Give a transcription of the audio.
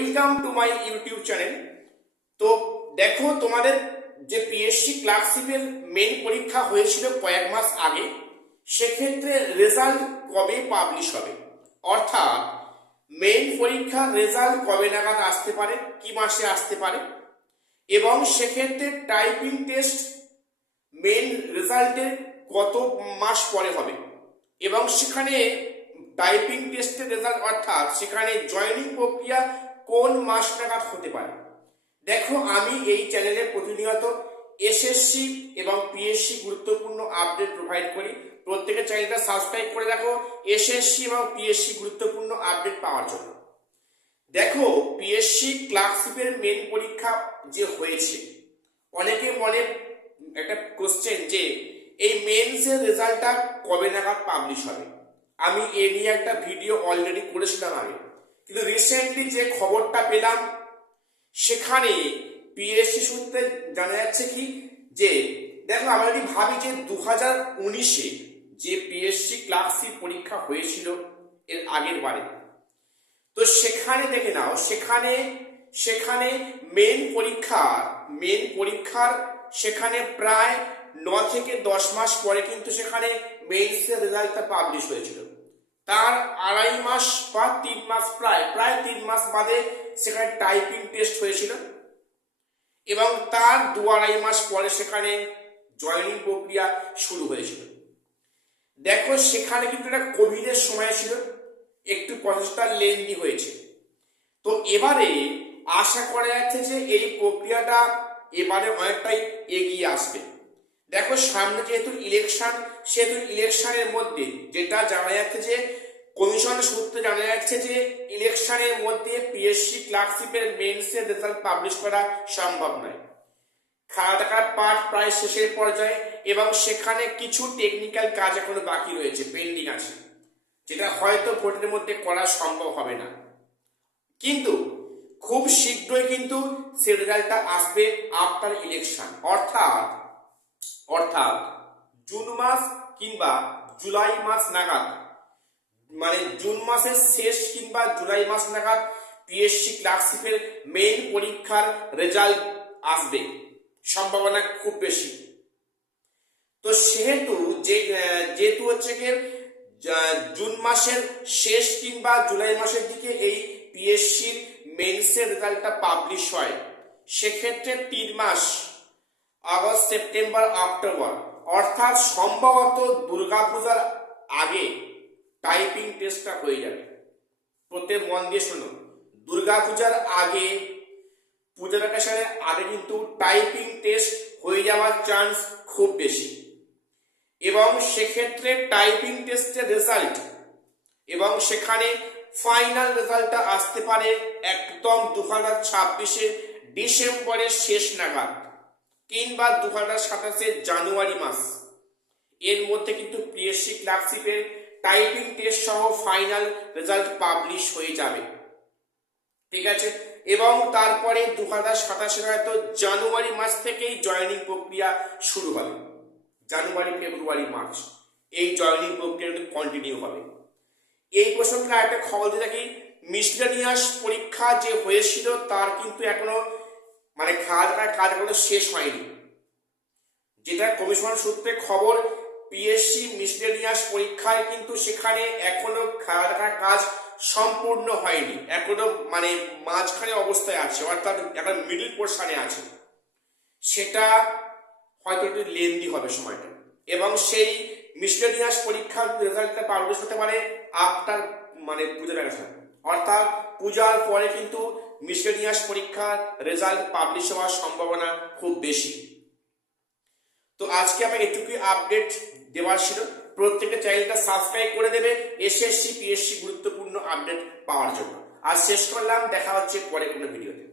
Welcome to my YouTube channel. তো দেখো, তোমাদের যে পিএসসি ক্লার্কশিপের মেন পরীক্ষা হয়েছিল কয়েক মাস আগে, সেক্ষেত্রে রেজাল্ট কবে পাবলিশ হবে, অর্থাৎ মেন পরীক্ষার রেজাল্ট কবে নাগাদ আসতে পারে, কি মাসে আসতে পারে, এবং সেক্ষেত্রে টাইপিং টেস্ট মেন রেজাল্টের কত মাস পরে হবে, এবং সেখানে টাইপিং টেস্টের রেজাল্ট অর্থাৎ সেখানে জয়েনিং প্রক্রিয়া কোন মাস নাগাদ হতে পারে। দেখো, আমি এই চ্যানেলে প্রতিনিয়ত এসএসসি এবং পিএসসি গুরুত্বপূর্ণ আপডেট প্রোভাইড করি। প্রত্যেকের চ্যানেলটা সাবস্ক্রাইব করে রাখো এসএসসি এবং পিএসসি গুরুত্বপূর্ণ আপডেট পাওয়ার জন্য। দেখো, পিএসসি ক্লার্কশিপের মেন পরীক্ষা যে হয়েছে, অনেকে মনে একটা কোশ্চেন যে এই মেন্সের রেজাল্টটা কবে নাগাদ পাবলিশ হবে। আমি এ নিয়ে একটা ভিডিও অলরেডি করেছিলাম আগে, কিন্তু রিসেন্টলি যে খবরটা পেলাম সেখানে পিএসসি সূত্রে জানা যাচ্ছে কি যে, দেখো, আমরা যদি ভাবি যে 2019-এ যে পিএসসি ক্লার্কশিপ পরীক্ষা হয়েছিল এর আগের বারে, তো সেখানে দেখে নাও, সেখানে মেন পরীক্ষার সেখানে প্রায় 9 থেকে 10 মাস পরে কিন্তু সেখানে মেইনসের রেজাল্টটা পাবলিশ হয়েছিল। তার 2.5 মাস বা 3 মাস, প্রায় 3 মাস বাদে সেখানে টাইপিং টেস্ট হয়েছিল, এবং তার 2-2.5 মাস পরে সেখানে জয়েনিং প্রক্রিয়া শুরু হয়েছিল। দেখো, সেখানে কিন্তু একটা কোভিডের সময় ছিল, একটু প্রসেসটা লেন্দি হয়েছে। তো এবারে আশা করা যাচ্ছে যে এই প্রক্রিয়াটা এবারে অনেকটাই এগিয়ে আসবে। দেখো, সামনে যেহেতু ইলেকশন, সেহেতু ইলেকশনের মধ্যে যেটা জানা যাচ্ছে যে কমিশন সূত্রে জানা যাচ্ছে যে ইলেকশনের মধ্যে পিএসসি ক্লার্কশিপের মেন্সের রেজাল্ট পাবলিশ করা সম্ভব নয়। খাওয়া টাকার পাঠ প্রায় শেষের পর্যায়ে, এবং সেখানে কিছু টেকনিক্যাল কাজ এখনো বাকি রয়েছে, পেন্ডিং আছে, যেটা হয়তো ভোটের মধ্যে করা সম্ভব হবে না। কিন্তু খুব শীঘ্রই কিন্তু সে রেজাল্টটা আসবে আফটার ইলেকশন, অর্থাৎ জুন মাস কিংবা জুলাই মাস নাগাদ, মানে জুন মাসের শেষ কিংবা জুলাই মাস নাগাদ পিএসসি ক্লার্কশিপের মেইন পরীক্ষার রেজাল্ট আসবে, সম্ভাবনা খুব বেশি। তো যেহেতু হচ্ছে কি জুন মাসের শেষ কিংবা জুলাই মাসের দিকে এই পিএসসির মেইনসের রেজাল্টটা পাবলিশ হয়, সেক্ষেত্রে 3 মাস, আগস্ট, সেপ্টেম্বর, অক্টোবর, অর্থাৎ সম্ভবত দুর্গাপূজার আগে টাইপিং টেস্টটা হয়ে যাবে। প্রত্যেক মন দিয়ে শোনো, দুর্গাপূজার আগে, পূজা ভ্যাকেশনের আগে কিন্তু টাইপিং টেস্ট হয়ে যাওয়ার চান্স খুব বেশি, এবং সেক্ষেত্রে টাইপিং টেস্টের রেজাল্ট এবং সেখানে ফাইনাল রেজাল্টটা আসতে পারে একদম 2026-এ ডিসেম্বরের শেষ নাগাদ কিংবা 2027-এর জানুয়ারি মাস। এর মধ্যে কিন্তু পিএসসি ক্লার্কশিপের টাইপিং টেস্ট সহ ফাইনাল রেজাল্ট পাবলিশ হয়ে যাবে, ঠিক আছে। এবং তারপরে 2027-এর হয়তো জানুয়ারি মাস থেকেই জয়েনিং প্রক্রিয়া শুরু হবে। জানুয়ারি, ফেব্রুয়ারি, মার্চ এই জয়েনিং প্রক্রিয়া কন্টিনিউ হবে। এই প্রসঙ্গে একটা খবর দিয়ে থাকি, মিসলেনিয়াস পরীক্ষা যে হয়েছিল তার কিন্তু এখনো কাজ এখনো শেষ হয়নি। যেটা কমিশন সূত্রে খবর, পিএসসি মিসলেনিয়াস পরীক্ষায় কিন্তু সেখানে এখনো কাজ সম্পূর্ণ হয়নি, এখনো মাঝখানে অবস্থায় আছে, অর্থাৎ এখন মিডল পোর্শনে আছে। সেটা হয়তো একটু লেন্দি হবে সময়টা, এবং সেই মিসলেনিয়াস পরীক্ষার রেজাল্টটা পাবলিশ হতে পারে আফটার পূজা ভ্যাকেশন, অর্থাৎ পূজার পরে কিন্তু মিসলেনিয়াস পরীক্ষার রেজাল্ট পাবলিশ হওয়ার সম্ভাবনা খুব বেশি। তো আজকে আমার এটুকুই আপডেট দেওয়ার ছিল। প্রত্যেকের চ্যানেলটা সাবস্ক্রাইব করে দেবে এসএসসি পিএসসি গুরুত্বপূর্ণ আপডেট পাওয়ার জন্য। আর শেষ করলাম, দেখা হচ্ছে পরে কোনো ভিডিওতে।